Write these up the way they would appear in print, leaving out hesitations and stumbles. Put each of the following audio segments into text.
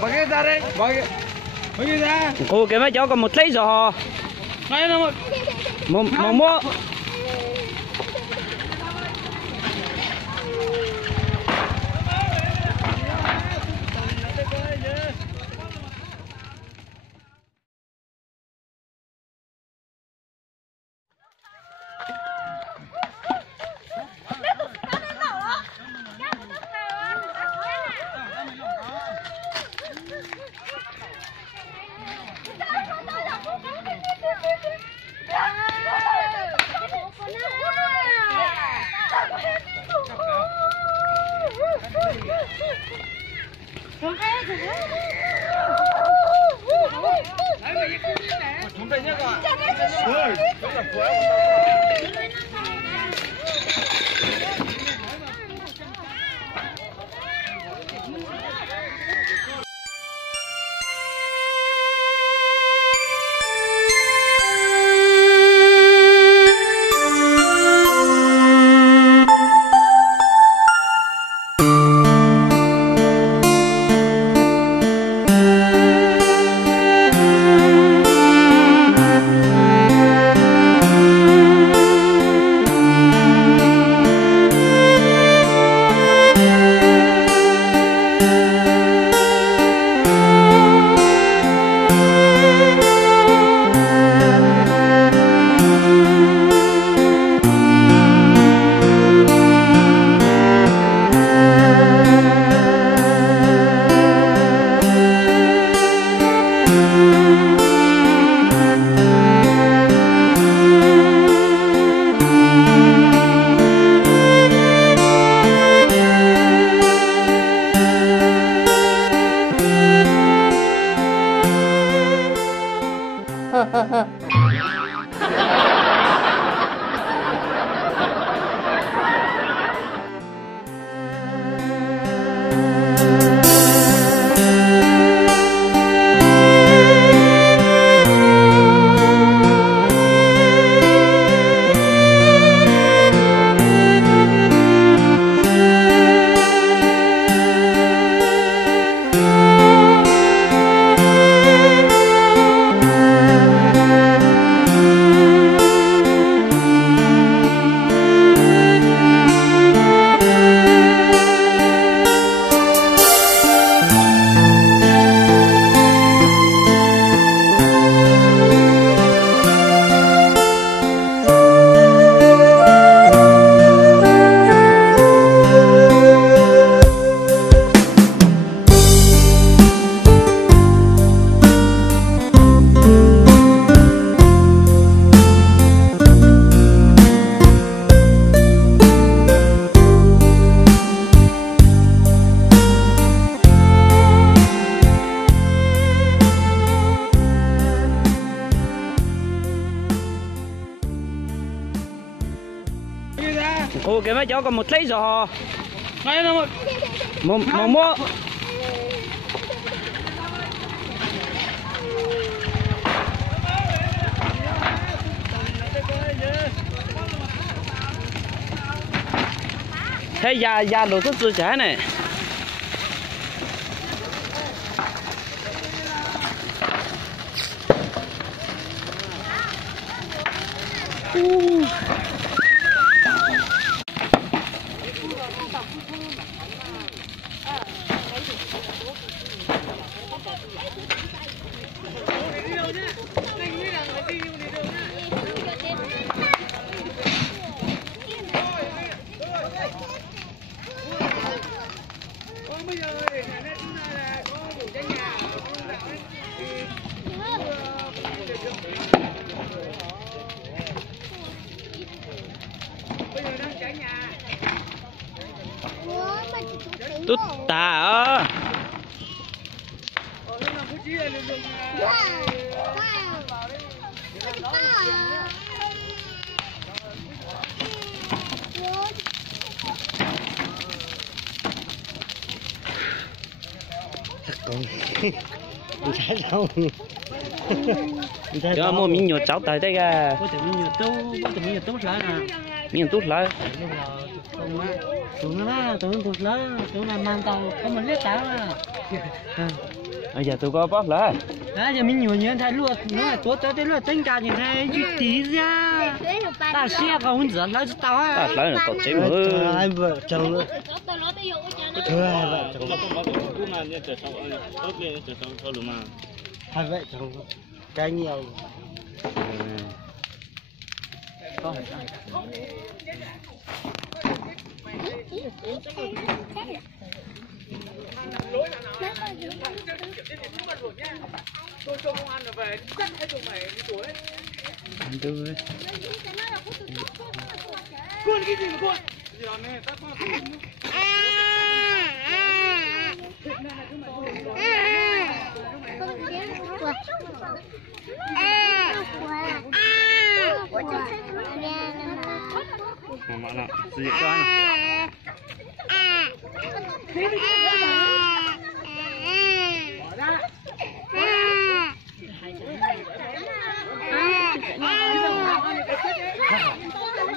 Bỏ cái ra đây, bỏ cái ra. Cô cái mấy cháu còn một lấy rồi. Ngay nó một mua. Cô cái mấy cháu còn một lấy rồi. Ngay nó một mua. Thế già đồ tốt trẻ này. Tút tà ơ. Con trái đâu? Cho mua miếng nhột cháu tới đây kìa. Có thể miếng nhột tốt lại nè. Miếng tốt lại. tụi nó tụi nó mang tàu không mà liếc tao mà bây giờ tôi có bóp lại đấy giờ mình nhiều thay luôn nó là tốt tới luôn tính cả như thế tí ra ta xe không dẫn nó tao á ta lấy là cột chế mà hai vợ chồng luôn hai vợ chồng hai vợ chồng cái nhiều có phải tôi cho công an về chắc hết tụi mày đi tuổi anh đưa quân cái gì mà quân giờ này ta con mà nó sử dụng cho anh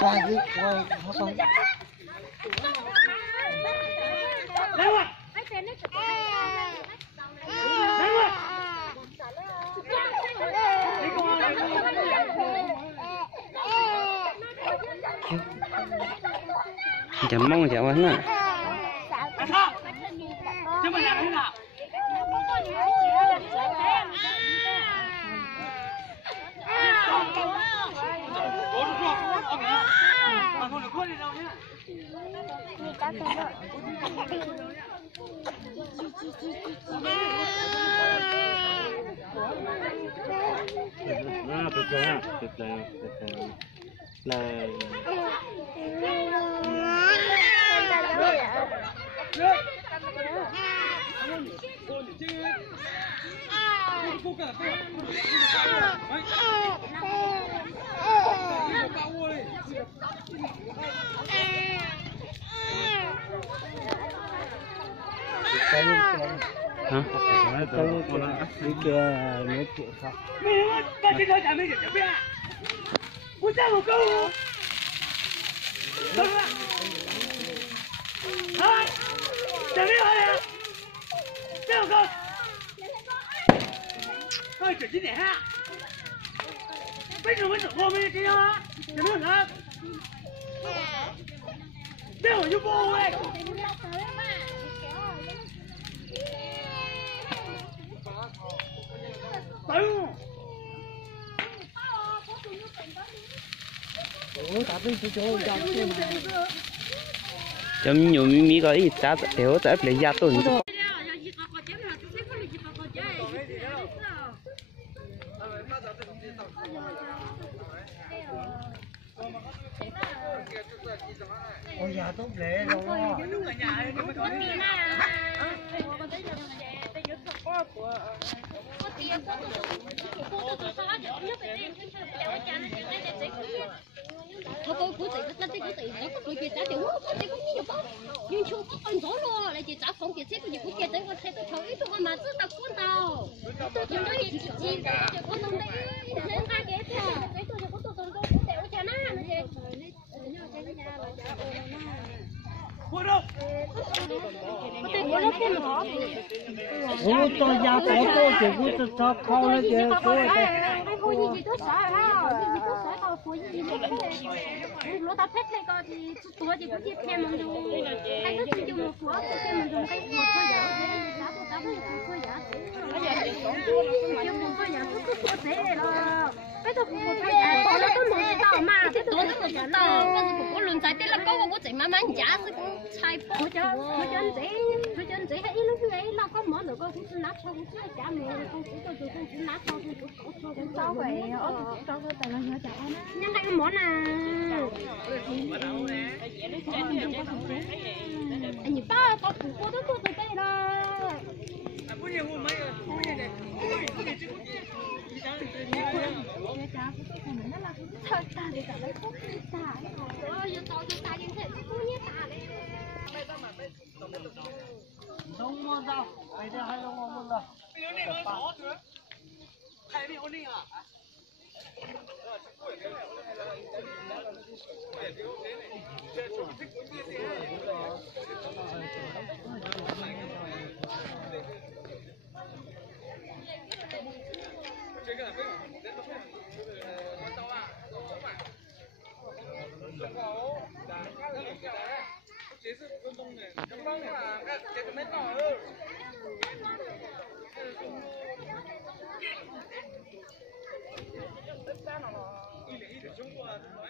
qua đi qua không chẳng mong chẳng quên à hả? đi kia nước kia khác. cái thời trả mấy cái biết à? Ui sao một câu? Đâu ạ? Thôi, trả biết rồi à? Sao một câu? Thôi chuyển chính để ha. Bây giờ mới tưởng hôm nay kia á? Trả biết hả? Đeo ở YouTube ấy. trong nhiều mi có ít giá thiếu giá lấy giá tuần Ôi già tốt lệ rồi đó. Thôi cô của chị nó tí của chị nó có của chị trả tiền quá có tiền cũng nhiều có nhưng chưa có con số luôn lại chị trả phòng chị xếp của chị của chị tới con xe tôi thổi ít thôi mà rất là cuốn tàu tôi chỉ nói chị có nông đấy lên hai cái thế cái tôi có tôi cũng đều cho nó mà chị Ủa tôi ra bỏ tôi chỉ của tôi khâu nó kìa tôi phu gì tôi sợ ha gì tôi sợ tao phu gì lúc tao thích này coi thì tôi chỉ có tiếp thêm mình dùng hay cứ dùng một phút thêm mình dùng cái một thôi giờ giá tôi tao mới thôi giờ dùng một thôi giờ cứ thế rồi cái tôi cũng thôi giờ tôi nó có một cái tao mà cái tôi nó một cái tao cái gì cũng luồn trái tên là có của chị mà mang giá thì cũng sai thôi cho anh chị hay lúc này nó có món được con cũng nát xong cũng sai trả mẹ con cũng nát xong cũng sao vậy cho cái tài năng trả nó nhưng đây cái món nào anh nhìn ta có phụ cô tôi từ đây đó Không ngon đâu, ai đây hay không ngon đâu. 一脸凶过来。